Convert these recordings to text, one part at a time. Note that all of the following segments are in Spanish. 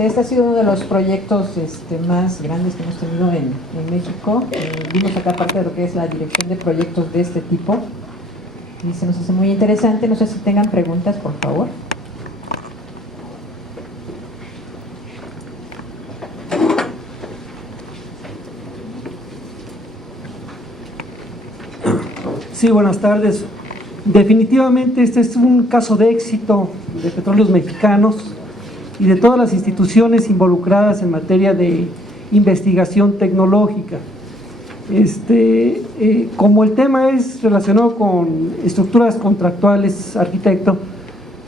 Este ha sido uno de los proyectos más grandes que hemos tenido en México. Vimos acá parte de lo que es la dirección de proyectos de este tipo y se nos hace muy interesante. No sé si tengan preguntas, por favor. Sí, buenas tardes. Definitivamente este es un caso de éxito de Petróleos Mexicanos y de todas las instituciones involucradas en materia de investigación tecnológica. Como el tema es relacionado con estructuras contractuales, arquitecto,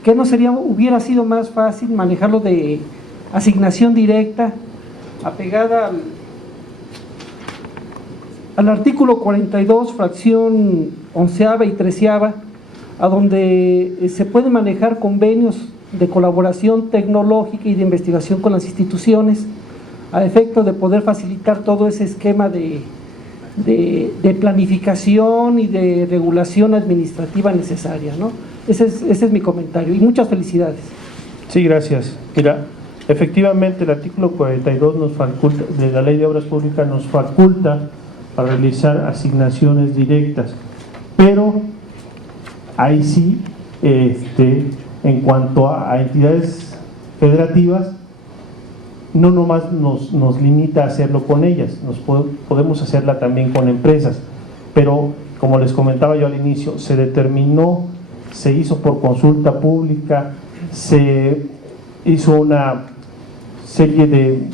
¿qué no hubiera sido más fácil manejarlo de asignación directa, apegada al artículo 42, fracción 11ª y 13ª, a donde se pueden manejar convenios de colaboración tecnológica y de investigación con las instituciones, a efecto de poder facilitar todo ese esquema de planificación y de regulación administrativa necesaria, ¿no? Ese es mi comentario y muchas felicidades. Sí, gracias. Mira, efectivamente el artículo 42 de la Ley de Obras Públicas nos faculta para realizar asignaciones directas, pero ahí sí, en cuanto a entidades federativas, no nomás nos limita a hacerlo con ellas, podemos hacerla también con empresas, pero como les comentaba yo al inicio, se determinó, se hizo por consulta pública, se hizo una serie de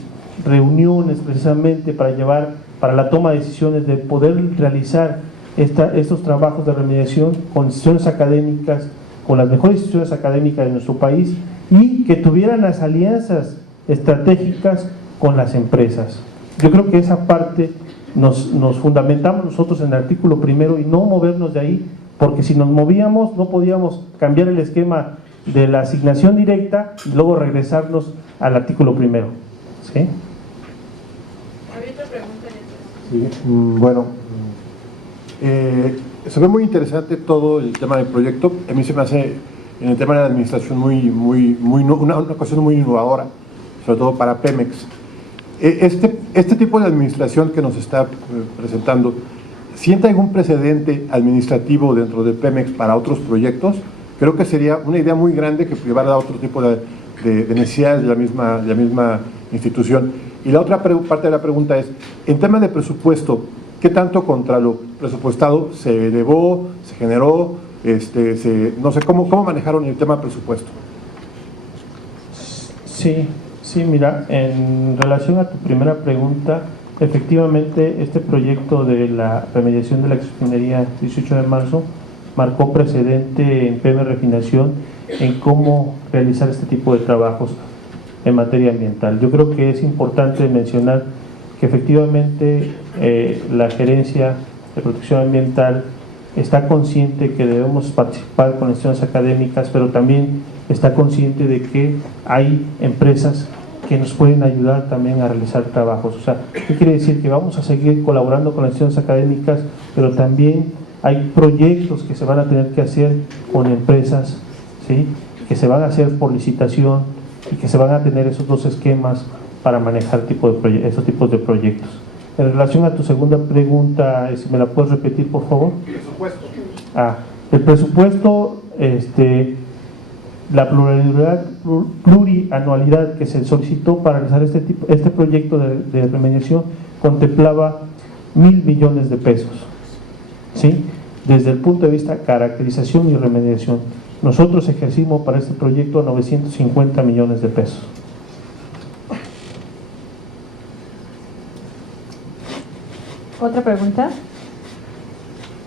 reuniones precisamente para la toma de decisiones de poder realizar estos trabajos de remediación con instituciones académicas, con las mejores instituciones académicas de nuestro país y que tuvieran las alianzas estratégicas con las empresas. Yo creo que esa parte nos fundamentamos nosotros en el artículo primero y no movernos de ahí, porque si nos movíamos no podíamos cambiar el esquema de la asignación directa y luego regresarnos al artículo primero. ¿Sí? ¿Había otra pregunta? Sí, bueno, se ve muy interesante todo el tema del proyecto. A mí se me hace en el tema de la administración una cuestión muy innovadora, sobre todo para Pemex. Este tipo de administración que nos está presentando, ¿siente algún precedente administrativo dentro de Pemex para otros proyectos? Creo que sería una idea muy grande que llevara a otro tipo de necesidades de la misma institución. Y la otra parte de la pregunta es, en tema de presupuesto, ¿qué tanto contra lo presupuestado se elevó, se generó? No sé, ¿cómo manejaron el tema presupuesto? Sí, mira, en relación a tu primera pregunta, efectivamente este proyecto de la remediación de la exrefinería 18 de marzo marcó precedente en PM Refinación en cómo realizar este tipo de trabajos en materia ambiental. Yo creo que es importante mencionar que efectivamente la Gerencia de Protección Ambiental está consciente que debemos participar con instituciones académicas, pero también está consciente de que hay empresas que nos pueden ayudar también a realizar trabajos. O sea, ¿qué quiere decir? Que vamos a seguir colaborando con las instituciones académicas, pero también hay proyectos que se van a tener que hacer con empresas, ¿sí?, que se van a hacer por licitación y que se van a tener esos dos esquemas para manejar esos tipos de proyectos. En relación a tu segunda pregunta, si me la puedes repetir, por favor. Presupuesto. El presupuesto, la plurianualidad que se solicitó para realizar este proyecto de remediación contemplaba 1,000 millones de pesos, ¿sí?, desde el punto de vista de caracterización y remediación. Nosotros ejercimos para este proyecto 950 millones de pesos. ¿Otra pregunta?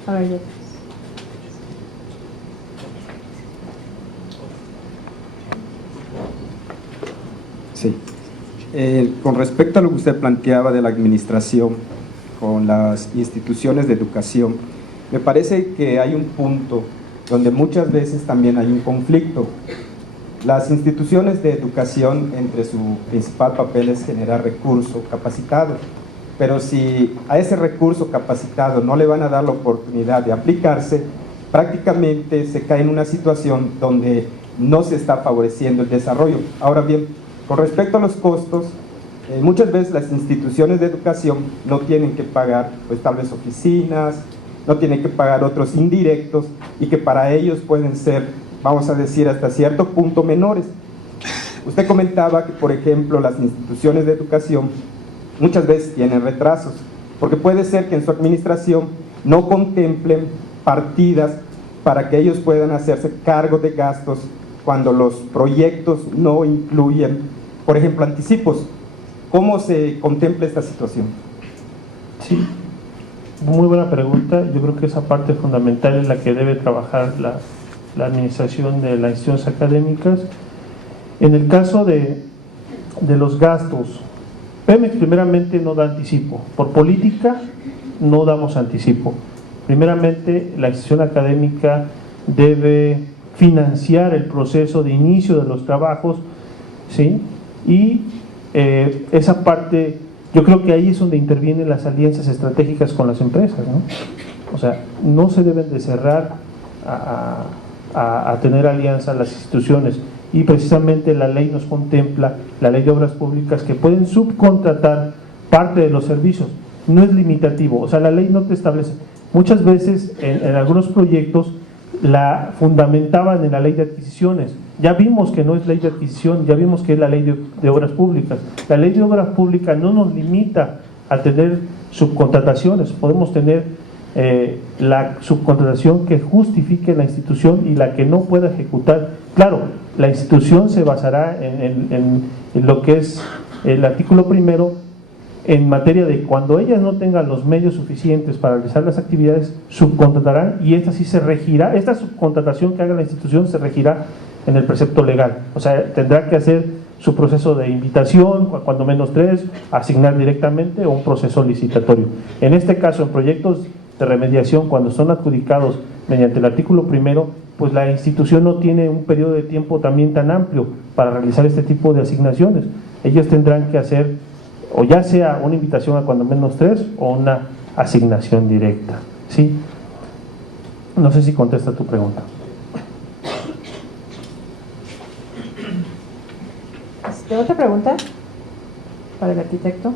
A ver, yo. Sí. Con respecto a lo que usted planteaba de la administración con las instituciones de educación, me parece que hay un punto donde muchas veces también hay un conflicto. Las instituciones de educación, entre su principal papel es generar recurso capacitado, pero si a ese recurso capacitado no le van a dar la oportunidad de aplicarse, prácticamente se cae en una situación donde no se está favoreciendo el desarrollo. Ahora bien, Con respecto a los costos, muchas veces las instituciones de educación no tienen que pagar, pues tal vez oficinas, no tienen que pagar otros indirectos y que para ellos pueden ser, vamos a decir, hasta cierto punto menores. Usted comentaba que, por ejemplo, las instituciones de educación muchas veces tienen retrasos, porque puede ser que en su administración no contemplen partidas para que ellos puedan hacerse cargo de gastos cuando los proyectos no incluyen, por ejemplo, anticipos. ¿Cómo se contempla esta situación? Sí, muy buena pregunta. Yo creo que esa parte fundamental es la que debe trabajar la administración de las instituciones académicas. En el caso de los gastos, Pemex primeramente no da anticipo. Por política no damos anticipo. Primeramente la institución académica debe financiar el proceso de inicio de los trabajos, ¿sí? Y esa parte, yo creo que ahí es donde intervienen las alianzas estratégicas con las empresas, ¿no? O sea, no se deben de cerrar a tener alianza las instituciones, y precisamente la ley nos contempla, la ley de obras públicas, que pueden subcontratar parte de los servicios. No es limitativo, o sea, la ley no te establece. Muchas veces en algunos proyectos la fundamentaban en la ley de adquisiciones. Ya vimos que no es ley de adquisición, ya vimos que es la ley de obras públicas. La ley de obras públicas no nos limita a tener subcontrataciones, podemos tener la subcontratación que justifique la institución y la que no pueda ejecutar. Claro, la institución se basará en lo que es el artículo primero, en materia de cuando ellas no tengan los medios suficientes para realizar las actividades, subcontratarán, y esta sí se regirá, esta subcontratación que haga la institución se regirá en el precepto legal. O sea, tendrá que hacer su proceso de invitación, cuando menos 3, asignar directamente, o un proceso licitatorio. En este caso, en proyectos de remediación, cuando son adjudicados mediante el artículo primero, pues la institución no tiene un periodo de tiempo también tan amplio para realizar este tipo de asignaciones. Ellos tendrán que hacer o ya sea una invitación a cuando menos 3 o una asignación directa, ¿sí? No sé si contesta tu pregunta. ¿Otra pregunta para el arquitecto?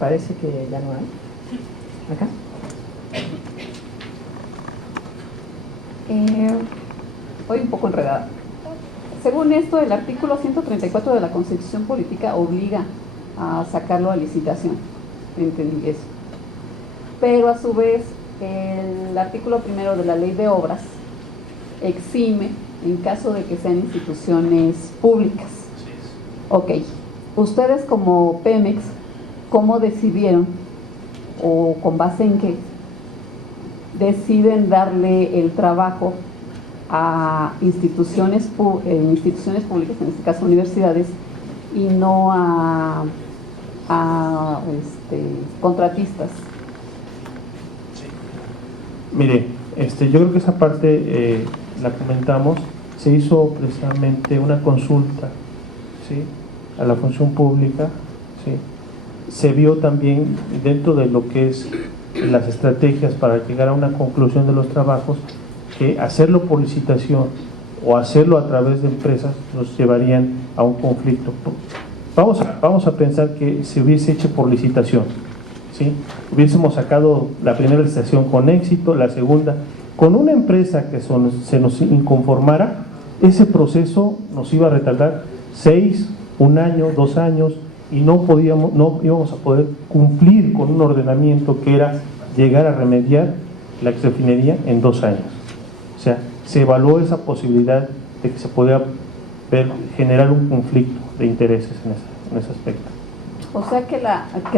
Parece que ya no hay. ¿Acá? Voy un poco enredada. Según esto, el artículo 134 de la Constitución Política obliga a sacarlo a licitación. Entendí eso. Pero a su vez, el artículo primero de la Ley de Obras exime en caso de que sean instituciones públicas. Ok. Ustedes como Pemex, ¿cómo decidieron o con base en qué deciden darle el trabajo a instituciones públicas, en este caso universidades, y no a contratistas? Mire, yo creo que esa parte la comentamos. Se hizo precisamente una consulta, ¿sí?, a la función pública, ¿sí? Se vio también dentro de lo que es las estrategias para llegar a una conclusión de los trabajos, que hacerlo por licitación o hacerlo a través de empresas nos llevarían a un conflicto. Vamos a pensar que se hubiese hecho por licitación, ¿sí? Hubiésemos sacado la primera licitación con éxito, la segunda, con una empresa que se nos inconformara, ese proceso nos iba a retardar 6, 1 año, 2 años, y no íbamos a poder cumplir con un ordenamiento que era llegar a remediar la exrefinería en 2 años. O sea, se evaluó esa posibilidad de que se podía generar un conflicto de intereses en ese aspecto. O sea que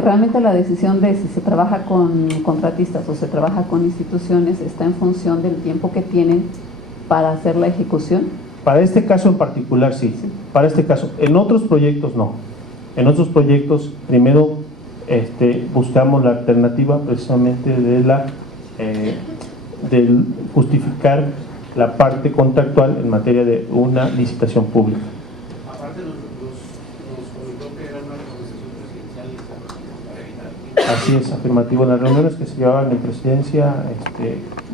realmente la decisión de si se trabaja con contratistas o se trabaja con instituciones está en función del tiempo que tienen para hacer la ejecución. Para este caso en particular sí, para este caso. En otros proyectos no. En otros proyectos primero buscamos la alternativa precisamente de justificar la parte contractual en materia de una licitación pública. Aparte nos comentó que era una conversación presidencial. Así es, afirmativo. En las reuniones que se llevaban en presidencia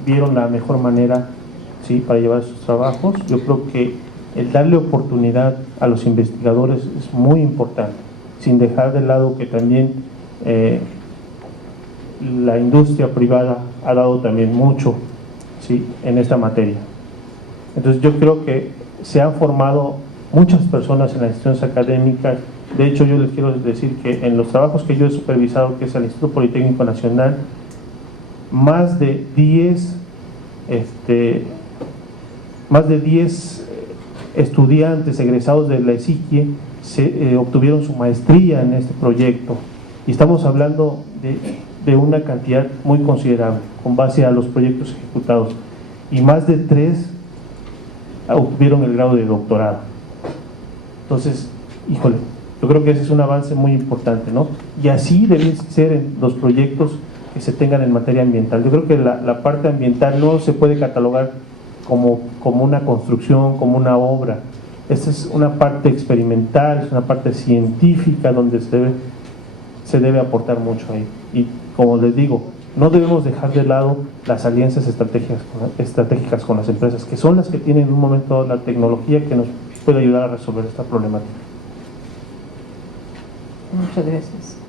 vieron la mejor manera ¿sí?, para llevar sus trabajos. Yo creo que el darle oportunidad a los investigadores es muy importante, sin dejar de lado que también la industria privada ha dado también mucho, ¿sí?, en esta materia. Entonces yo creo que se han formado muchas personas en las instituciones académicas. De hecho, yo les quiero decir que en los trabajos que yo he supervisado, que es el Instituto Politécnico Nacional, más de 10 estudiantes egresados de la ESICIE obtuvieron su maestría en este proyecto, y estamos hablando de una cantidad muy considerable con base a los proyectos ejecutados, y más de 3 obtuvieron el grado de doctorado. Entonces, híjole, yo creo que ese es un avance muy importante, ¿no? Y así deben ser en los proyectos que se tengan en materia ambiental. Yo creo que la parte ambiental no se puede catalogar como una construcción, como una obra. Esta es una parte experimental, es una parte científica donde se debe aportar mucho ahí. Y como les digo, no debemos dejar de lado las alianzas estratégicas con las empresas, que son las que tienen en un momento la tecnología que nos puede ayudar a resolver esta problemática. Muchas gracias.